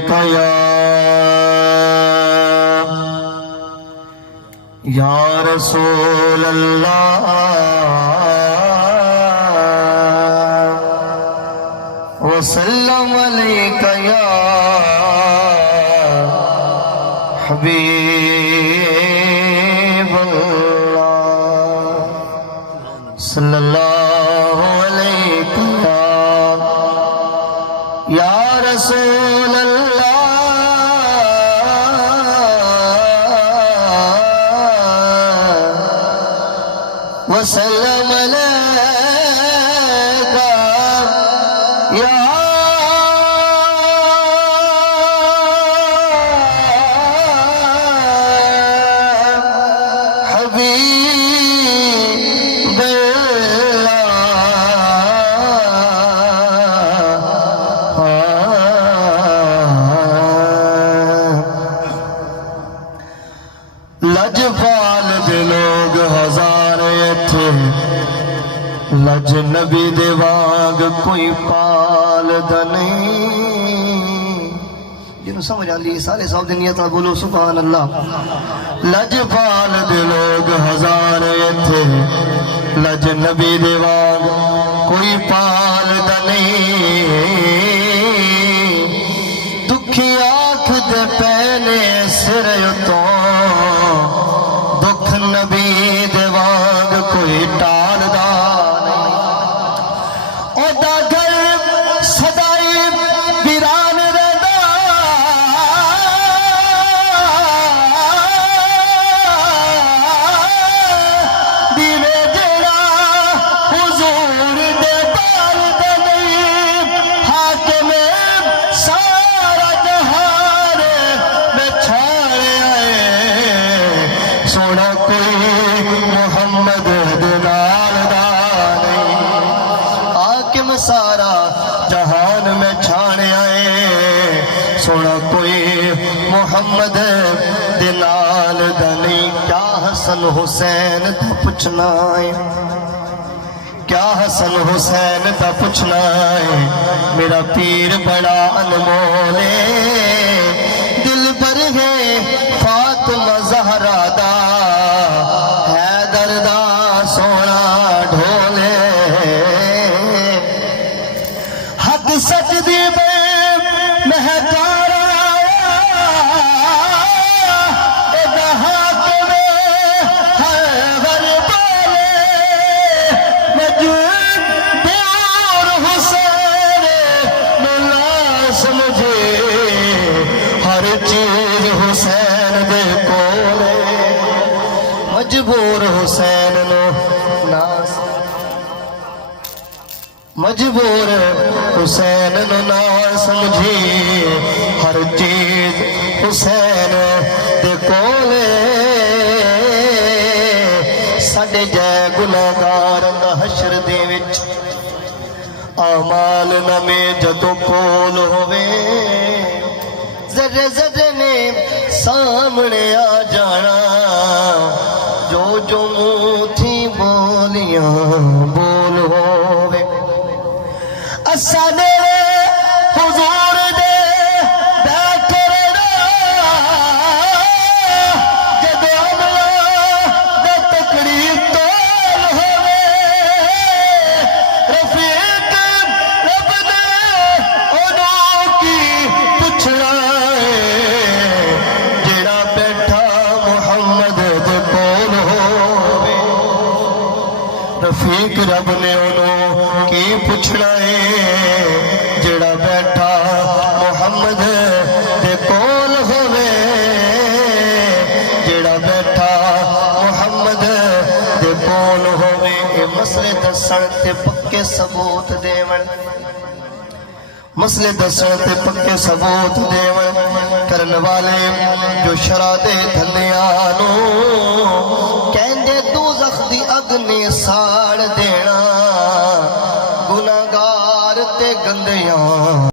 علیک یا رسول اللہ وسلم علیک یا حبیب اللہ صلی اللہ علیہ یا رسول اللہ وسلم علیک یا حبیب لجپال دے لوگ ہزار ایتھے لج نبی دے واگ کوئی پال دا نہیں جنہوں سمجھ آلی سارے صاحب دنیت بولو سبحان اللہ لجپال دے لوگ ہزار ایتھے لج نبی دے واگ کوئی پال دا نہیں دکھی آنکھ دے پینے سر یتوں دکھ نبی دے واگ کوئی ٹال دا نہیں او دا گھر صدائی ویران رہدا دیوے جڑا حضور دے بال دے نہیں حاکم سارا جہان میں چھاڑے آئے سونا کوئی محمد دلال دا نہیں حاکم سارا جہان میں چھاڑے آئے سونا کوئی محمد دلال دا نہیں کیا حسن حسین دا پوچھنا ہے کیا حسن حسین دا پوچھنا ہے میرا پیر بڑا انمول ہے دل بر ہے فاطمہ زہرا دا حیدر دا سونا ڈھولے حق سجدی میں مہکارا ادا حاکم حیدر بالے مجبور حسین ملا سمجھے ہر چیز حسین دے کولے مجبور حسین نو ناس مجبور حسین نو نا سمجھی ہر چیز حسین دے کولے ساڈے جے گناہگار دا حشر دے وچ اعمال نامے جدوں کول ہووے ذرے ذرے نے سامنے آ جانا جو جو منہ تھی بولیاں بول ہووے اسانے حضور دے بیٹھنا جدو عملہ دے تکڑی تول ہووے رفیق رب نے انہوں کی پوچھنا ہے جڑا بیٹھا محمد دے کول ہووے رفیق رب نے انہوں کی پوچھنا ہے جڑا بیٹھا محمد دے کول ہووے جڑا بیٹھا محمد دے کول ہووے اے مسئلے دسن تے پکے ثبوت دیون مسئلے دسن تے پکے ثبوت دیون کرن والے جو شرع دے دھلیاں نو کہندے دوزخ دی اگ نے ساڑ دے